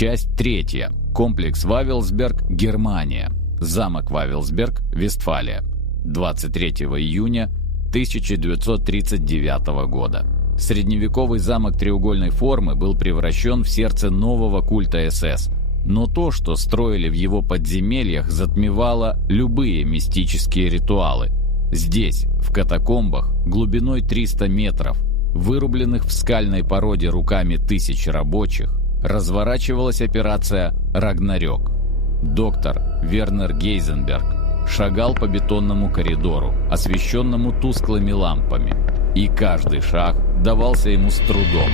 Часть 3. Комплекс Вавелсберг, Германия. Замок Вавелсберг, Вестфалия. 23 июня 1939 года. Средневековый замок треугольной формы был превращен в сердце нового культа СС. Но то, что строили в его подземельях, затмевало любые мистические ритуалы. Здесь, в катакомбах, глубиной 300 метров, вырубленных в скальной породе руками тысяч рабочих, разворачивалась операция «Рагнарёк». Доктор Вернер Гейзенберг шагал по бетонному коридору, освещенному тусклыми лампами, и каждый шаг давался ему с трудом.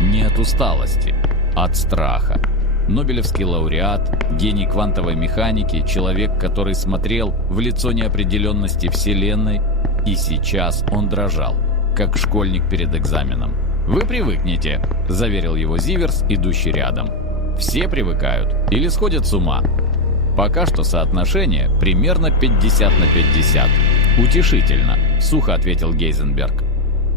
Не от усталости, а от страха. Нобелевский лауреат, гений квантовой механики, человек, который смотрел в лицо неопределенности Вселенной, и сейчас он дрожал, как школьник перед экзаменом. «Вы привыкнете», – заверил его Зиверс, идущий рядом. «Все привыкают или сходят с ума. Пока что соотношение примерно 50 на 50. Утешительно», – сухо ответил Гейзенберг.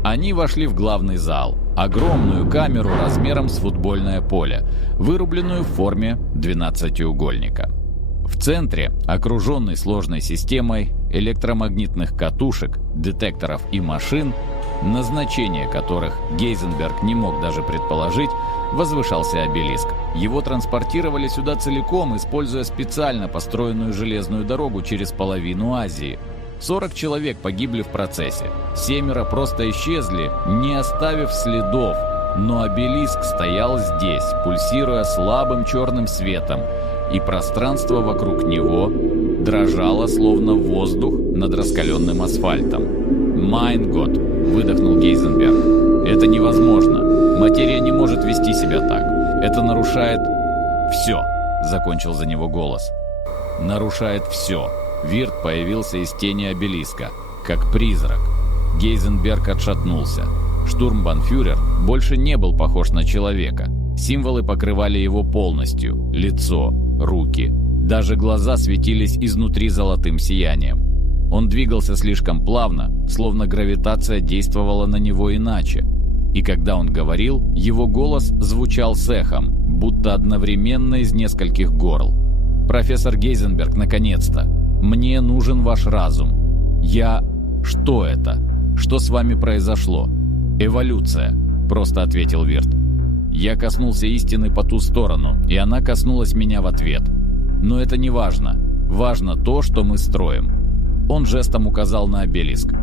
Они вошли в главный зал, огромную камеру размером с футбольное поле, вырубленную в форме 12-угольника. В центре, окруженный сложной системой электромагнитных катушек, детекторов и машин, назначение которых Гейзенберг не мог даже предположить, возвышался обелиск. Его транспортировали сюда целиком, используя специально построенную железную дорогу через половину Азии. 40 человек погибли в процессе. 7 просто исчезли, не оставив следов. Но обелиск стоял здесь, пульсируя слабым черным светом, и пространство вокруг него дрожало, словно воздух над раскаленным асфальтом. «Майн Гот!» – выдохнул Гейзенберг. «Это невозможно. Материя не может вести себя так. Это нарушает все», – закончил за него голос. «Нарушает все». Вирт появился из тени обелиска, как призрак. Гейзенберг отшатнулся. Штурмбанфюрер больше не был похож на человека. Символы покрывали его полностью: лицо, руки. Даже глаза светились изнутри золотым сиянием. Он двигался слишком плавно, словно гравитация действовала на него иначе. И когда он говорил, его голос звучал с эхом, будто одновременно из нескольких горл. «Профессор Гейзенберг, наконец-то! Мне нужен ваш разум. Что это? Что с вами произошло?» «Эволюция», — просто ответил Вирт. «Я коснулся истины по ту сторону, и она коснулась меня в ответ. Но это не важно. Важно то, что мы строим». Он жестом указал на обелиск.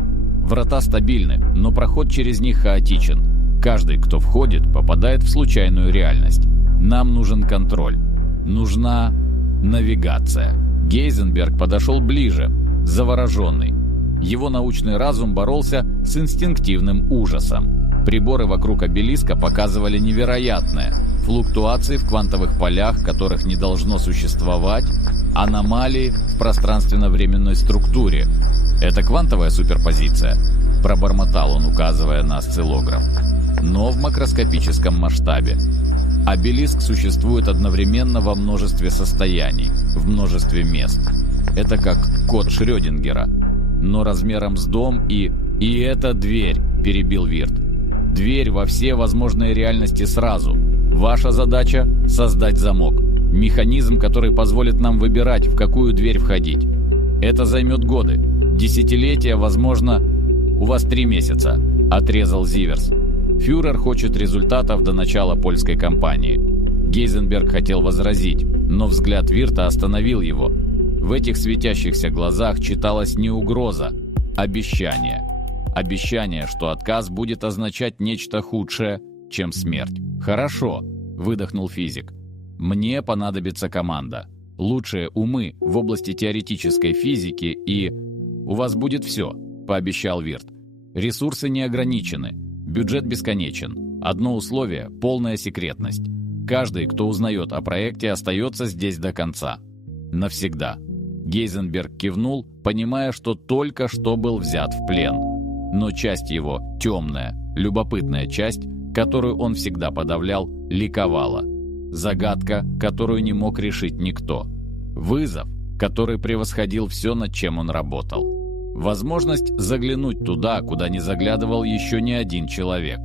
«Врата стабильны, но проход через них хаотичен. Каждый, кто входит, попадает в случайную реальность. Нам нужен контроль. Нужна навигация». Гейзенберг подошел ближе, завороженный. Его научный разум боролся с инстинктивным ужасом. Приборы вокруг обелиска показывали невероятное: флуктуации в квантовых полях, которых не должно существовать, аномалии в пространственно-временной структуре. «Это квантовая суперпозиция», – пробормотал он, указывая на осциллограф. «Но в макроскопическом масштабе. Обелиск существует одновременно во множестве состояний, в множестве мест. Это как код Шрёдингера, но размером с дом и это дверь», – перебил Вирт. «Дверь во все возможные реальности сразу. Ваша задача – создать замок. Механизм, который позволит нам выбирать, в какую дверь входить. Это займет годы, десятилетия, возможно. У вас 3 месяца», – отрезал Зиверс. «Фюрер хочет результатов до начала польской кампании». Гейзенберг хотел возразить, но взгляд Вирта остановил его. В этих светящихся глазах читалась не угроза, обещание. Обещание, что отказ будет означать нечто худшее, чем смерть. «Хорошо», – выдохнул физик. «Мне понадобится команда. Лучшие умы в области теоретической физики и...» «У вас будет все», – пообещал Вирт. «Ресурсы не ограничены. Бюджет бесконечен. Одно условие – полная секретность. Каждый, кто узнает о проекте, остается здесь до конца. Навсегда». Гейзенберг кивнул, понимая, что только что был взят в плен. Но часть его, темная, любопытная часть, которую он всегда подавлял, ликовала. Загадка, которую не мог решить никто. Вызов, который превосходил все, над чем он работал. Возможность заглянуть туда, куда не заглядывал еще ни один человек.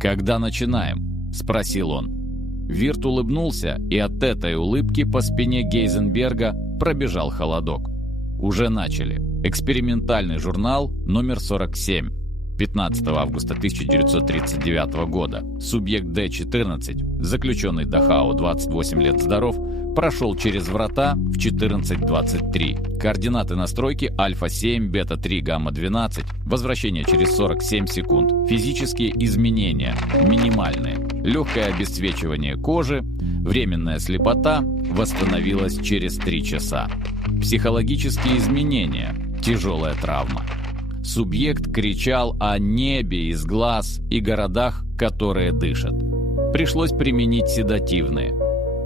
«Когда начинаем?» – спросил он. Вирт улыбнулся, и от этой улыбки по спине Гейзенберга пробежал холодок. Уже начали. Экспериментальный журнал номер 47. 15 августа 1939 года. Субъект Д-14, заключенный Дахау, 28 лет, здоров, прошел через врата в 14:23. Координаты настройки альфа-7, бета-3, гамма-12. Возвращение через 47 секунд. Физические изменения минимальные. Легкое обесцвечивание кожи, временная слепота восстановилась через 3 часа. Психологические изменения. Тяжелая травма. Субъект кричал о небе из глаз и городах, которые дышат. Пришлось применить седативные.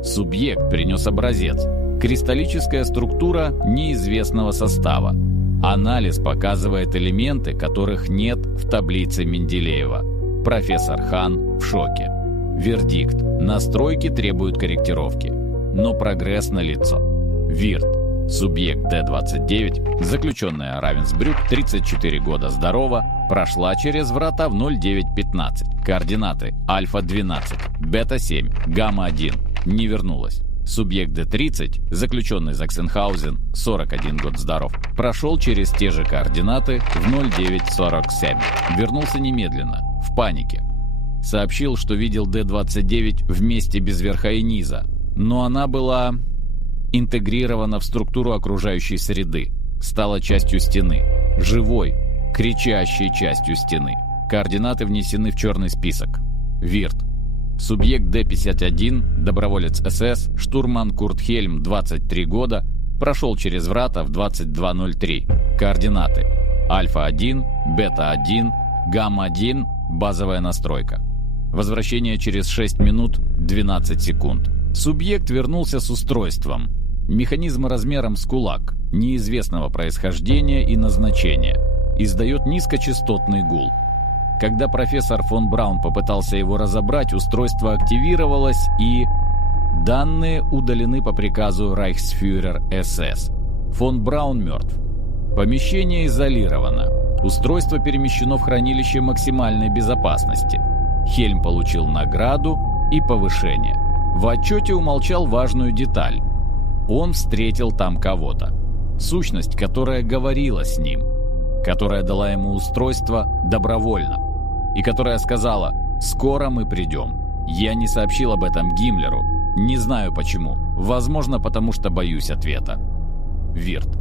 Субъект принес образец. Кристаллическая структура неизвестного состава. Анализ показывает элементы, которых нет в таблице Менделеева. Профессор Хан в шоке. Вердикт. Настройки требуют корректировки. Но прогресс налицо. Вирт. Субъект Д-29, заключенная Равенсбрюк, 34 года, здорова, прошла через врата в 09:15. Координаты альфа-12, бета-7, гамма-1, не вернулась. Субъект Д-30, заключенный Заксенхаузен, 41 год, здоров, прошел через те же координаты в 09:47. Вернулся немедленно, в панике. Сообщил, что видел Д-29 в месте без верха и низа, но она была интегрирована в структуру окружающей среды, стала частью стены, живой, кричащей частью стены. Координаты внесены в черный список. Вирт. Субъект Д-51, доброволец СС, штурман Курт Хельм, 23 года, прошел через врата в 22:03. Координаты альфа-1, бета-1, гамма-1, базовая настройка. Возвращение через 6 минут 12 секунд. Субъект вернулся с устройством. Механизм размером с кулак, неизвестного происхождения и назначения. Издает низкочастотный гул. Когда профессор фон Браун попытался его разобрать, устройство активировалось и... Данные удалены по приказу Рейхсфюрер СС. Фон Браун мертв. Помещение изолировано. Устройство перемещено в хранилище максимальной безопасности. Хельм получил награду и повышение. В отчете умолчал важную деталь. Он встретил там кого-то. Сущность, которая говорила с ним. Которая дала ему устройство добровольно. И которая сказала: «Скоро мы придем». Я не сообщил об этом Гиммлеру. Не знаю почему. Возможно, потому что боюсь ответа. Вирт.